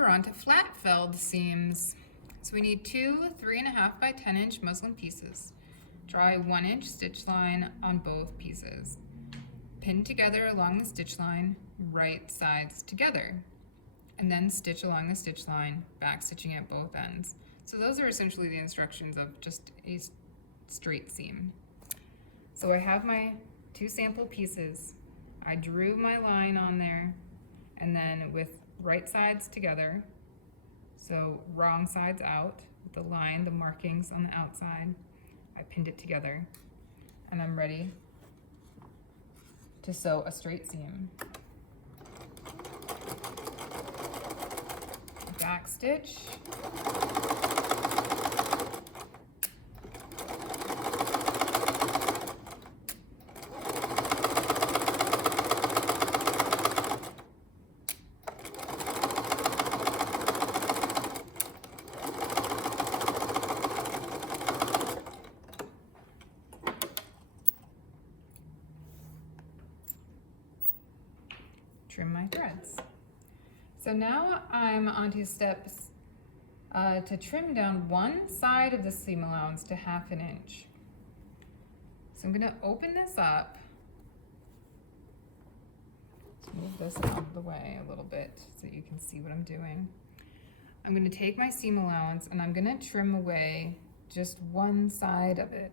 We're on to flat felled seams. So we need two 3.5 by 10 inch muslin pieces. Draw a 1 inch stitch line on both pieces. Pin together along the stitch line, right sides together, and then stitch along the stitch line, back stitching at both ends. So those are essentially the instructions of just a straight seam. So I have my two sample pieces. I drew my line on there, and then with right sides together, so wrong sides out, with the line, the markings on the outside, I pinned it together, and I'm ready to sew a straight seam. Back stitch. Trim my threads. So now I'm onto steps to trim down one side of the seam allowance to 1/2 inch. So I'm gonna open this up. Let's move this out of the way a little bit so you can see what I'm doing. I'm gonna take my seam allowance and I'm gonna trim away just one side of it.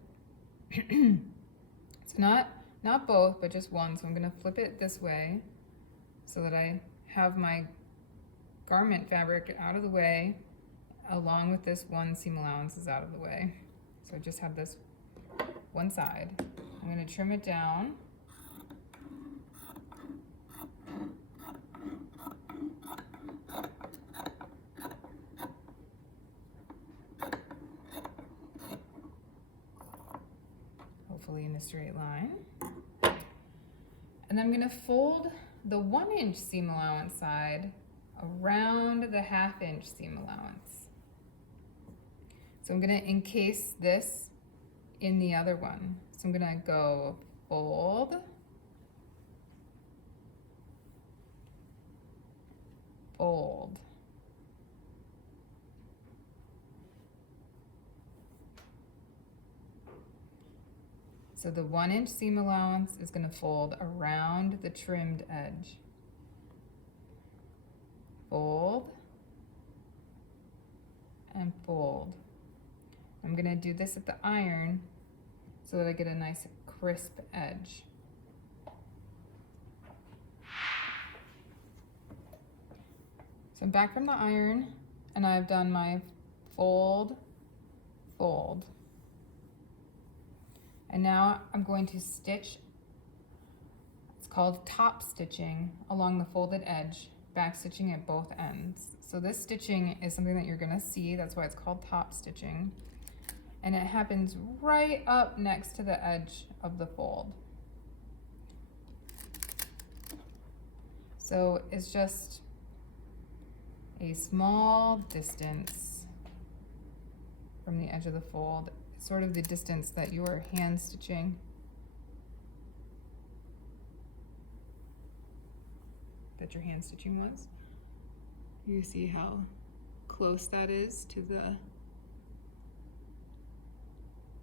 So not both, but just one. So I'm gonna flip it this way so that I have my garment fabric out of the way, along with this one seam allowance is out of the way. So I just have this one side. I'm going to trim it down. Hopefully in a straight line. And I'm going to fold the 1 inch seam allowance side around the 1/2 inch seam allowance. So I'm going to encase this in the other one. So I'm going to go fold, fold, so the 1 inch seam allowance is going to fold around the trimmed edge. Fold and fold. I'm going to do this at the iron so that I get a nice crisp edge. So I'm back from the iron and I've done my fold, fold. And now I'm going to stitch, it's called top stitching, along the folded edge, back stitching at both ends. So this stitching is something that you're gonna see, that's why it's called top stitching. And it happens right up next to the edge of the fold. So it's just a small distance from the edge of the fold, sort of the distance that you are hand stitching. That your hand stitching was. You see how close that is to the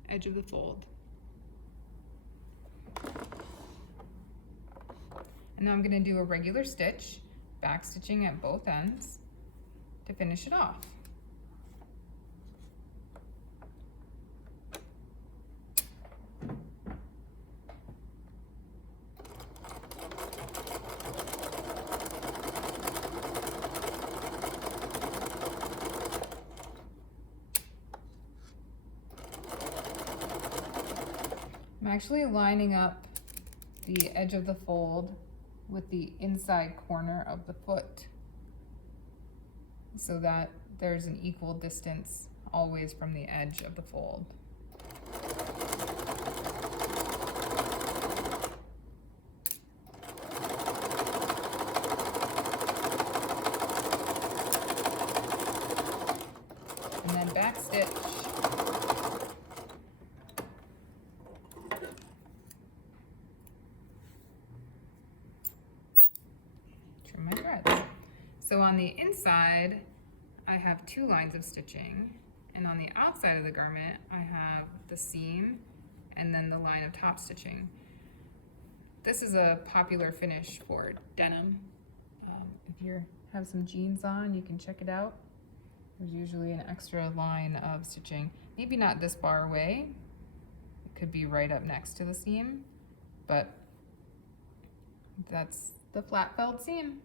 edge of the fold. And now I'm going to do a regular stitch, back stitching at both ends to finish it off. I'm actually lining up the edge of the fold with the inside corner of the foot so that there's an equal distance always from the edge of the fold. And then back stitch. So on the inside, I have 2 lines of stitching, and on the outside of the garment, I have the seam and then the line of top stitching. This is a popular finish for denim. If you have some jeans on, you can check it out. There's usually an extra line of stitching. Maybe not this far away. It could be right up next to the seam, but that's the flat felled seam.